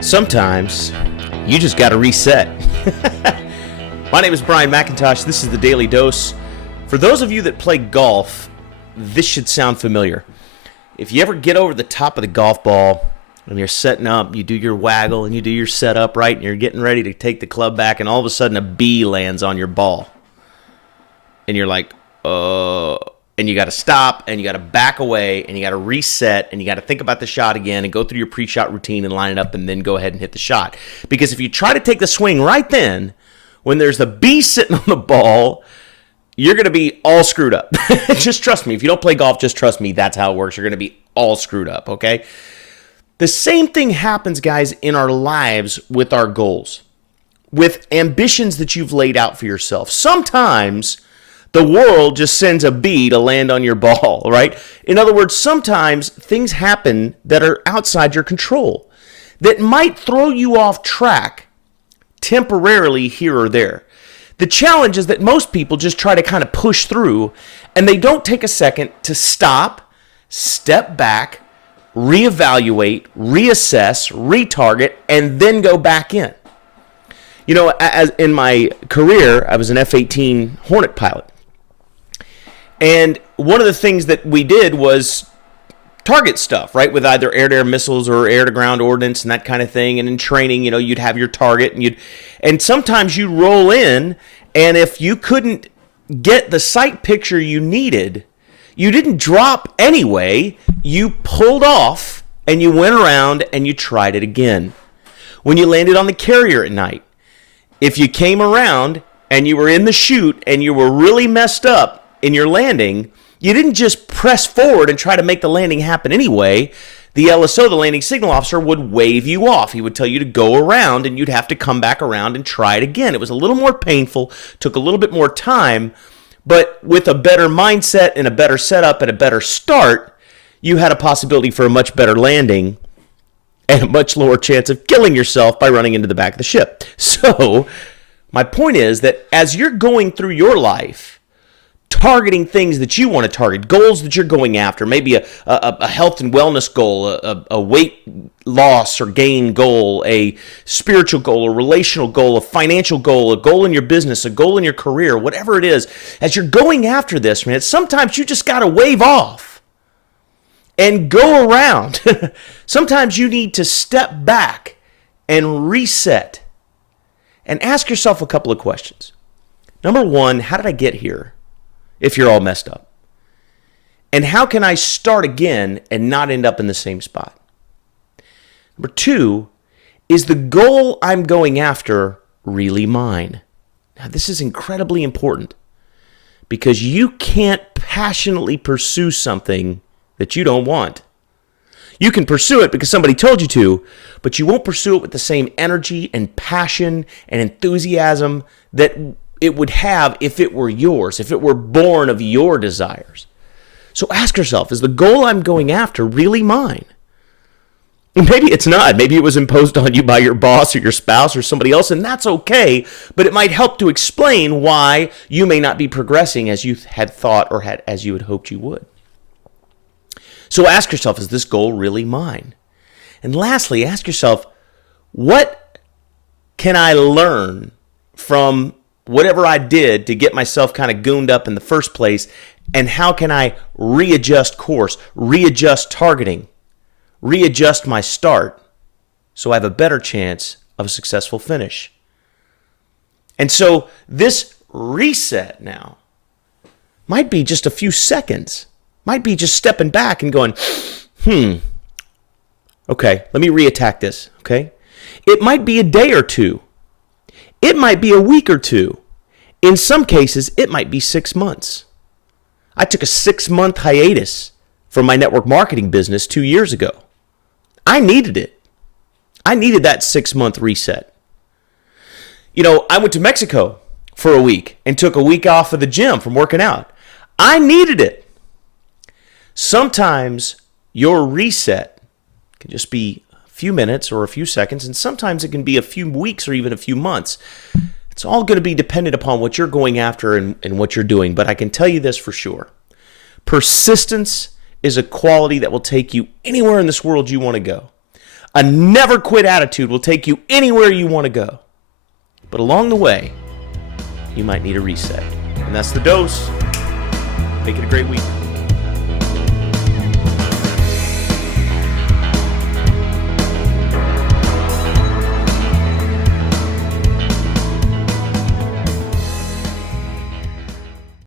Sometimes you just got to reset. My name is Brian McIntosh. This is the Daily Dose. For those of you that play golf, this should sound familiar. If you ever get over the top of the golf ball and you're setting up, you do your waggle and you do your setup, right? And you're getting ready to take the club back, and all of a sudden a bee lands on your ball. And you're like, and you got to stop, and you got to back away, and you got to reset, and you got to think about the shot again and go through your pre-shot routine and line it up and then go ahead and hit the shot. Because if you try to take the swing right then, when there's the bee sitting on the ball, you're going to be all screwed up. Just trust me. If you don't play golf, just trust me. That's how it works. You're going to be all screwed up, okay? The same thing happens, guys, in our lives with our goals, with ambitions that you've laid out for yourself. Sometimes the world just sends a bee to land on your ball, right? In other words, sometimes things happen that are outside your control that might throw you off track temporarily here or there. The challenge is that most people just try to kind of push through, and they don't take a second to stop, step back, reevaluate, reassess, retarget, and then go back in. You know, as in my career, I was an F-18 Hornet pilot. And one of the things that we did was target stuff, right? With either air-to-air missiles or air-to-ground ordnance and that kind of thing. And in training, you know, you'd have your target, and sometimes you roll in, and if you couldn't get the sight picture you needed, you didn't drop anyway. You pulled off, and you went around, and you tried it again. When you landed on the carrier at night, if you came around and you were in the chute and you were really messed up in your landing, you didn't just press forward and try to make the landing happen anyway. The LSO, the landing signal officer, would wave you off. He would tell you to go around, and you'd have to come back around and try it again. It was a little more painful, took a little bit more time, but with a better mindset and a better setup and a better start, you had a possibility for a much better landing and a much lower chance of killing yourself by running into the back of the ship. So my point is that as you're going through your life, targeting things that you want to target, goals that you're going after, maybe a health and wellness goal, a weight loss or gain goal, a spiritual goal, a relational goal, a financial goal, a goal in your business, a goal in your career, whatever it is, as you're going after this, man, sometimes you just got to wave off and go around. Sometimes you need to step back and reset and ask yourself a couple of questions. Number one, how did I get here? If you're all messed up. And how can I start again and not end up in the same spot? Number two, is the goal I'm going after really mine? Now, this is incredibly important because you can't passionately pursue something that you don't want. You can pursue it because somebody told you to, but you won't pursue it with the same energy and passion and enthusiasm that it would have if it were yours, if it were born of your desires. So ask yourself, is the goal I'm going after really mine? Maybe it's not. Maybe it was imposed on you by your boss or your spouse or somebody else, and that's okay, but it might help to explain why you may not be progressing as you had thought or as you had hoped you would. So ask yourself, is this goal really mine? And lastly, ask yourself, what can I learn from whatever I did to get myself kind of gooned up in the first place, and how can I readjust course, readjust targeting, readjust my start so I have a better chance of a successful finish? And so this reset now might be just a few seconds, might be just stepping back and going, okay, let me reattack this, okay? It might be a day or two. It might be a week or two. In some cases, it might be 6 months. I took a 6-month hiatus from my network marketing business 2 years ago. I needed it. I needed that 6-month reset. You know, I went to Mexico for a week and took a week off of the gym from working out. I needed it. Sometimes your reset can just be few minutes or a few seconds, and sometimes it can be a few weeks or even a few months. It's all going to be dependent upon what you're going after and what you're doing. But I can tell you this for sure. Persistence is a quality that will take you anywhere in this world you want to go. A never quit attitude will take you anywhere you want to go. But along the way, you might need a reset. And that's the dose. Make it a great week.